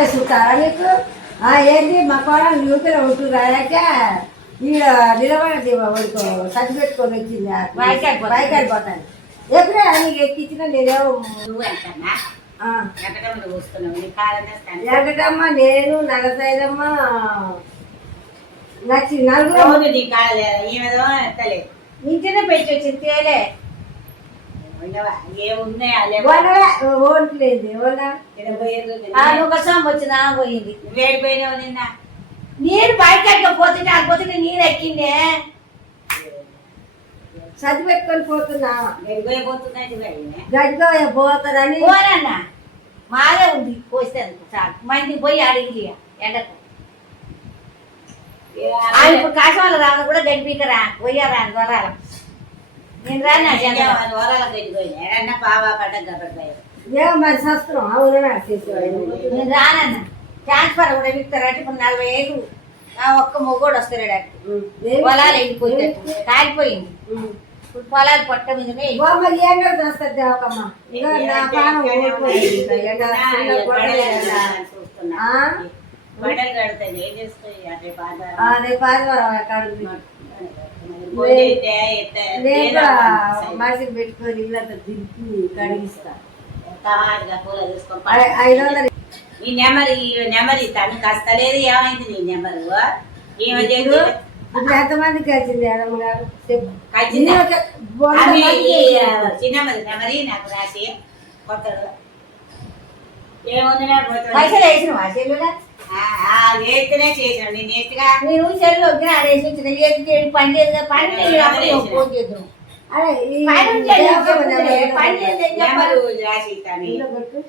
వాళ్ళే చుట్టారా నీకు ఏంటి మా కోడలు యూపీలో ఉంటున్నారక ఈడ నిలబడది వాడికో సర్టి పెట్టుకొని వచ్చింది బైకాడ్ పోతాను. బైకాడ్ పోతాను. ఎప్పుడే నీకు ఎక్కించిన నేనేమో వెంకటమ్మ నేను నగసైదమ్మ నచ్చి నలుగురు. ఇంటినే పెట్టి వచ్చింది తేలే. నువ్వు వచ్చిన పోయింది. వేడిపోయినావు నిన్న? నీరు బయట పోతుంటే పోతుంటే నీరు ఎక్కిందే. సర్ది పెట్టుకొని పోతున్నా. గడ్డగా పోతుందని పోనన్నా. మాదే ఉంది పోస్తే చాలు. మంది పోయి అడిగి ఎండకు. ఆ ఇప్పుడు కాశవాళ్ళ రావడం కూడా గడిపికరా పోయారా దొరాల నేను రానా ఏడన్నా బాబా ఏమో మరి శాస్త్రం అవునా నేను రానన్నా. ట్రాన్స్ఫర్ కూడా విక్తారంటే ఇప్పుడు నలభై ఆ ఒక్క మొగ్గోడు వస్తాడు పొలాలు వెళ్ళిపోయింది కాలిపోయింది. ఇప్పుడు పొలాలు పొట్ట మీదనే వస్తుంది అదే మనిషిని పెట్టుకొని ఇల్లంతా దింపి కడిగిస్తా. ఐదు వందలు నీ నెంబర్ నెంబర్ ఇస్తాను. కస్తలేదు ఏమైంది నీ నెంబరు? ఇప్పుడు ఎంతమందికి వచ్చింది అదమ్మ గారు. చిన్నమ్మది నెంబరి నాకు రాసి కొత్తడు ఏముంది నాకు కొత్తడు. పైసలు వేసిన నేను నేను చెల్లు ఆడేసి వచ్చిన ఏది పని లేదు పని లేదు ఫోన్ చేద్దాం. పని నెంబర్ పని లేదు